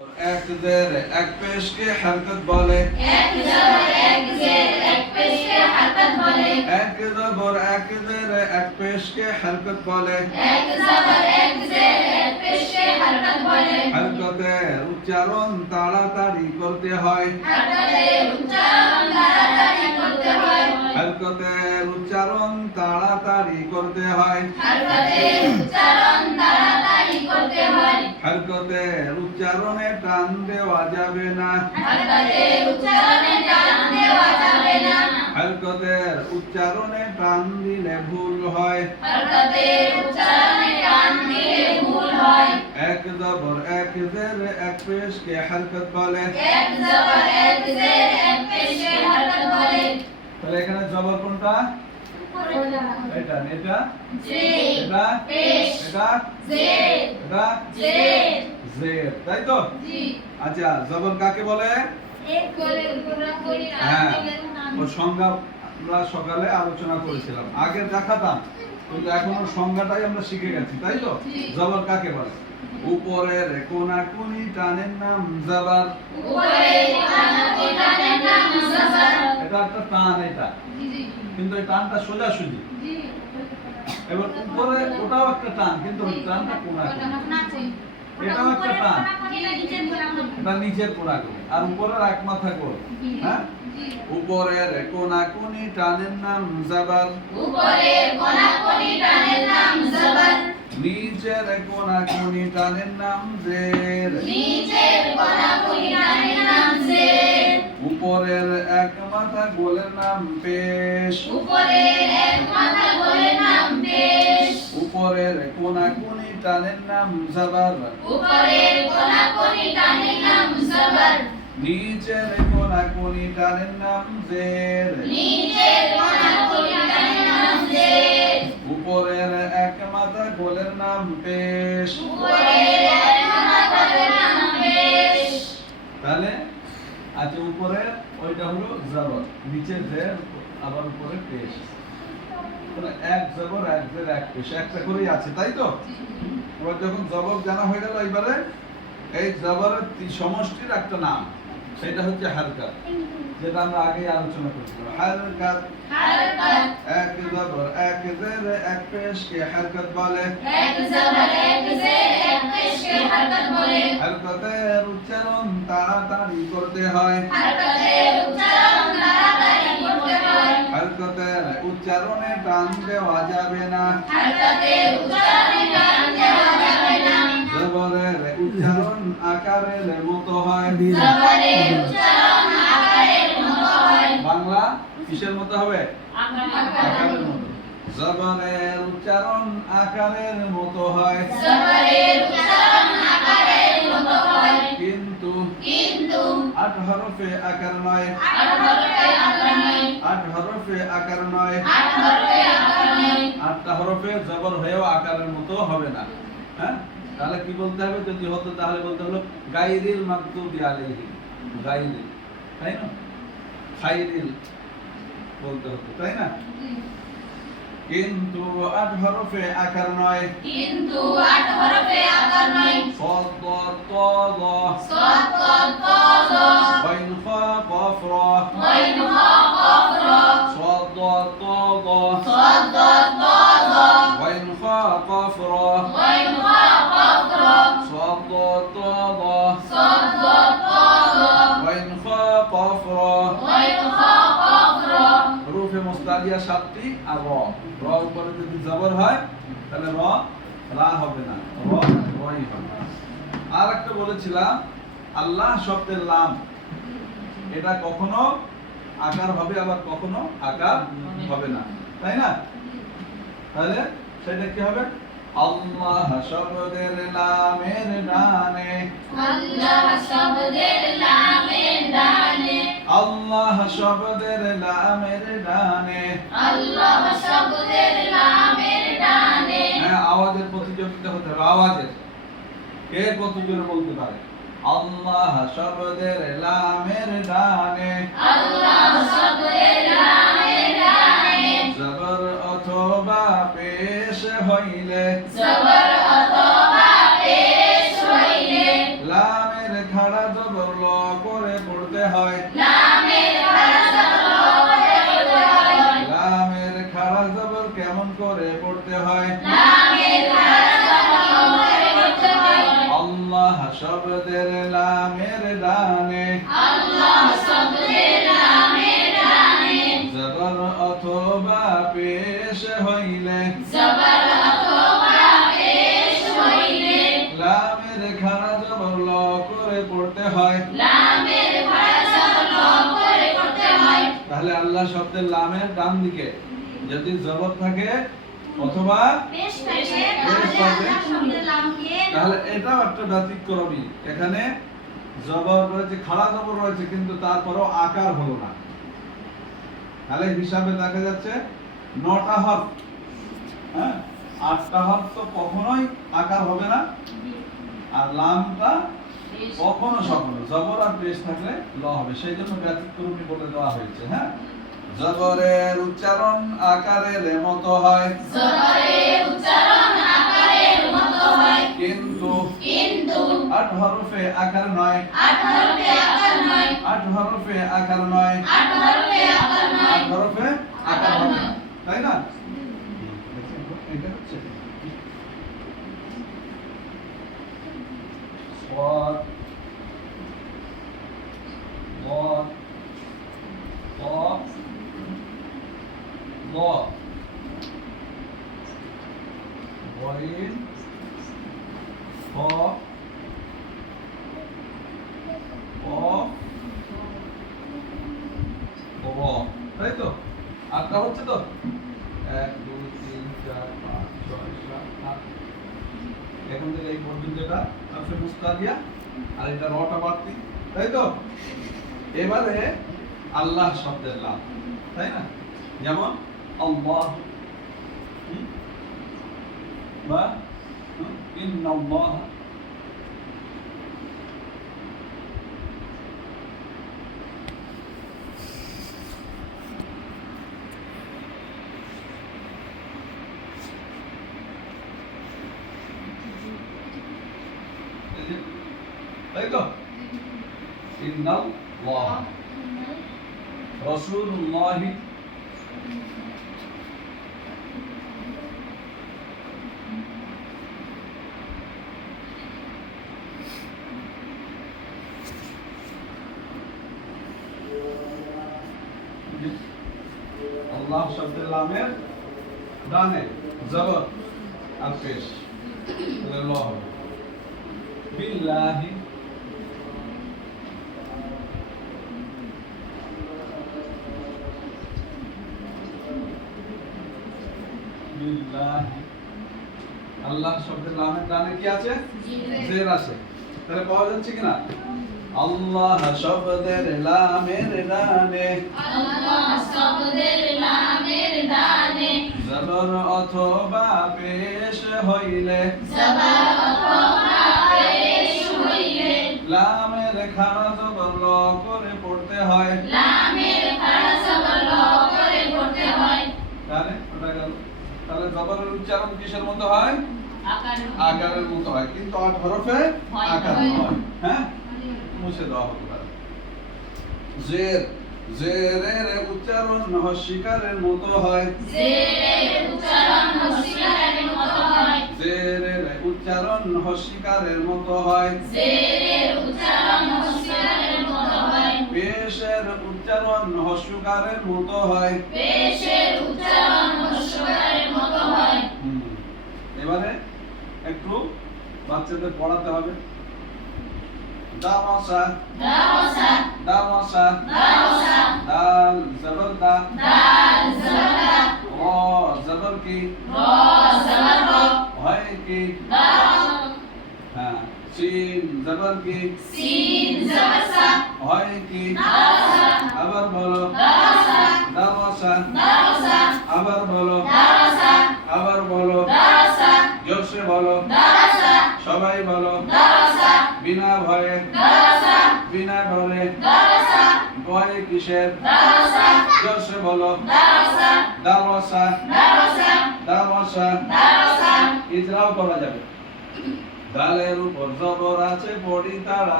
এক জের এক পেশকে হরকত বলে, এক জবর এক জের এক পেশকে হরকত বলে, এক জবর এক জের এক পেশকে হরকত বলে, এক জবর এক জের এক পেশকে হরকত বলে। হরকতের উচ্চারণ তাড়াতাড়ি করতে হয়, হরকতের উচ্চারণ তাড়াতাড়ি করতে হয়, হরকতের উচ্চারণ তাড়াতাড়ি করতে হয়, হরকতের উচ্চারণ তাড়াতাড়ি করতে হয়, হরকতের উচ্চারণে টান দেওয়া যাবে না, হরকতের উচ্চারণে টান দেওয়া যাবে না, হরকতের উচ্চারণে টান দিলে ভুল হয়, হরকতের উচ্চারণে টান দিলে ভুল হয়। এক জবর এক জের এক পেশকে হরকত বলে। এক জবর এক জের এক পেশকে হরকত বলে। তাহলে এখানে জবর কোনটা? এটা এটা জি এটা পেশ এটা জের এটা জের জের, তাই তো? জি আচ্ছা, জবর কাকে বলে? এক করে পুরো করি হ্যাঁ, ওর সংজ্ঞা আমরা সকালে আলোচনা করেছিলাম, আগে দেখাতাম, কিন্তু এখন ওর সংজ্ঞাটাই আমরা শিখে গেছি, তাই তো? জবর কাকে বলে? উপরের কোনাকুনি টানের নাম জবর। উপরে টানের নাম জবর। এটা একটা টান, এটা জি কিন্তু এই টানটা সোজাসুজি। জি এবার উপরে ওটাও একটা টান, কিন্তু ওই টানটা কোনাকুনি, এটাও একটা টান, এটা নিচের কোনাকুনি, আর উপরের এক মাথা গোল। হ্যাঁ, উপরের কোনাকুনি টানের নাম জবর, উপরে কোনাকুনি টানের নাম জবর, নিচের কোনাকুনি টানের নাম জের, নিচের কোনাকুনি টানের নাম জের, উপরের এক মাথা গোলের নাম পেশ, উপরের এক মাথা গোলের নাম পেশ, উপরের কোনাকুনি টানের নাম জবর, উপরের কোনাকুনি টানের নাম জবর, নিচের কোনাকুনি টানের নাম জের, নিচের কোনাকুনি টানের নাম জের, উপরের এক মাথা গোলের নাম পেশ। উপরের এক মাথা গোলের নাম পেশ। তাহলে আচ্ছা, উপরে ওইটা হলো জবর, নিচে জের, আবার উপরে পেশ। তাহলে এক জবর এক জের এক পেশ, একটা করেই আছে, তাই তো? এবার যখন জবর জানা হয়ে গেল, এবারে এই জবরের সমষ্টির একটা নাম, সেটা হচ্ছে হরকত, যেটা আমরা আগে আলোচনা করেছিলাম। হরকত, হরকত, এক জবর এক জের এক পেশকে হরকত বলে, এক জবর এক জের এক পেশকে হরকত বলে। হরকতের উচ্চারণ তাড়াতাড়ি করতে হয়, হরকতের উচ্চারণ তাড়াতাড়ি করতে হয়, হরকতের উচ্চারণে টান দেওয়া যাবে না, হরকতের উচ্চারণে টান দেওয়া যাবে না, জবরের উচ্চারণ আকারের মতো হয়। জবরের উচ্চারণ আকারের মতো হয়। বাংলা কিসের মতো হবে? আকারের আকারের মতো। জবরের উচ্চারণ আকারের মতো হয়, জবরের উচ্চারণ আকারের মতো হয়, কিন্তু কিন্তু আট হরফে আকার নয়, আট হরফে আকার নয়, আট হরফে আকার নয়, আট হরফে আকার নয়। আটটা হরফে জবর হয়েও আকারের মতো হবে না। হ্যাঁ, তাহলে কি বলতে হবে? যদি হতো তাহলে বলতে হলো গায়রিল মাগদুবি আলাইহিম, গায়রিল, তাই না? খায়রিল বলতে হতো, তাই না? কিন্তু আট হরফে আকার নয়, কিন্তু আট হরফে আকার নয়। صاد ضاد ط ظ صاد قاف طا ظا غين خا قاف را غين خا قاف را صاد ضاد ط ظ صاد ضاد طا ظا غين خا قاف را غين خا قاف را صاد ضاد ط ظ صاد ضاد طا ظا غين خا قاف را غين خا قاف را। হরফে মুস্তালিয়া সাতটি, আর র, র উপরে যদি জবর হয় তাহলে র রা হবে না, র রই হবে। আর একটা বলেছিলাম, আল্লাহ শব্দের লাম, এটা কখনো আকার হবে, আবার কখনো আকার হবে না, তাই না? তাহলে সেটা কি হবে? আল্লাহ শব্দের লামের ডানে, আল্লাহ শব্দের লামের ডানে, আল্লাহ শব্দের লামের ডানে। আল্লাহ শব্দের লামের ডানে। হ্যাঁ, আওয়াজের প্রতিযোগিতা হতে হবে, আওয়াজের, কে কত জোরে বলতে পারে? আল্লাহ শব্দের লামের ডানে, আল্লাহ শব্দের লামের ডানে, জবর অথবা পেশ হইলে, জবর অথবা পেশ হইলে, লামের খাড়া জবর ল করে পড়তে হয়। লামের খাড়া জবর ল করে পড়তে হয়। লামের খাড়া জবর কেমন করে পড়তে হয়? লামের খাড়া জবর ল করে পড়তে হয়। আল্লাহ শব্দের লামের ডানে আল্লাহ শব্দের লামের ডানে জবর অথবা পেশ হইলে জবর অথবা পেশ হইলে লামের খাড়া জবর ল করে পড়তে হয়। লামের খাড়া জবর ল করে পড়তে হয়। তাহলে আল্লাহ শব্দের লামের ডান দিকে যদি জবর থাকে অথবা পেশ থাকে পেশ তাহলে থাকে, আল্লাহ শব্দের লামকে তাহলে এটাও একটা ব্যতিক্রমী। এখানে জবর রয়েছে, খাড়া জবর রয়েছে, কিন্তু তারপরেও আকার হলো না। তাহলে হিসাবে দেখা যাচ্ছে 9টা হরফ, হ্যাঁ 8টা হরফ তো কখনোই আকার হবে না, আর লামটা কখনো সখনো জবর আর পেশ থাকলে ল হবে, সেই জন্য ব্যতিক্রমী বলে দেওয়া হয়েছে। হ্যাঁ, জবরের উচ্চারণ আকারের মতো হয়, জবরের উচ্চারণ আকারের মতো হয়, কিন্তু কিন্তু 8 হরফে আকার নয়, 8 হরফে আকার নয়, 8 হরফে আকার নয়, 8 হরফে আকার 8 নয়, হরফে আকার হবে না, তাই না? এটা হচ্ছে صاد ضاد ضاد ضاد غين خاء قاف র, তাই তো? আটটা হচ্ছে তো, 1 2 3 4 5 6 7 8, এখন থেকে এই পর্যন্ত এটা হরফে মুস্তাদিয়া, আর এটা রটা বাড়তি, তাই তো? এবারে আল্লাহ শব্দের লাম, তাই না? যেমন আল্লাহ বা ইন্নাল্লাহ, তাই তো? ইন্নাল্লাহ, রাসূলুল্লাহ, আল্লাহ শব্দের লামের ডানে জবর আর পেশ, তাহলে ল হবে। বিল্লাহি, বিল্লাহি, আল্লাহ শব্দের লামের ডানে কি আছে? জের আছে, তাহলে পাওয়া যাচ্ছে কিনা? আল্লাহ শব্দের লামের ডানে আল্লাহ শব্দের লামের ডানে জবর অথবা পেশ হইলে জবর অথবা পেশ হইলে লামের খাড়া জবর ল করে পড়তে হয়। লামের খাড়া জবর ল করে পড়তে হয়। তাহলে ওটা গেল। তাহলে জবরের উচ্চারণ কিসের মতো হয়? আকারের মতো হয়, কিন্তু 8 হরফে হয় আকার না। নয়। হ্যাঁ, মুছে দেওয়া হতে পারে। জের, জেরের উচ্চারণ হস্যিকারের মতো হয়, জেরের উচ্চারণ হস্যিকারের মতো হয়, জেরের উচ্চারণ হস্যিকারের মতো হয়, জেরের উচ্চারণ হস্যিকারের মতো হয়, পেশের উচ্চারণ হস্যকারের মতো হয়। পেশের উচ্চারণ হস্যকারের মতো হয়। এবারে একটু বাচ্চাদের পড়াতে হবে। দাওয়াসা, দাওসা, দাওয়াসা, দাওসা, দাল জবর দা, দাল জবর দা, র জবর কি, র জবর র, হয় কি, দাল, হ্যাঁ সিন জবর কি, সিন জবর সা, হয় কি, দাওসা, আবার বলো দাওসা, দাওয়াসা, দাওসা, আবার বলো, দাওসা, আবার বলো, দাওসা, জোরসে বলো, দাওসা, সবাই বলো, দাওসা, বিনা ভয়ে, দাওসা, বিনা ডরে, দাওসা, ভয়ে কিসের, দাওসা, জোরসে বলো, দাওসা, দাওয়াসা, দাওসা, দাওয়াসা, দাওসা। ইজরাও করা যাবে। দালের উপর জবর আছে পড়ি তারা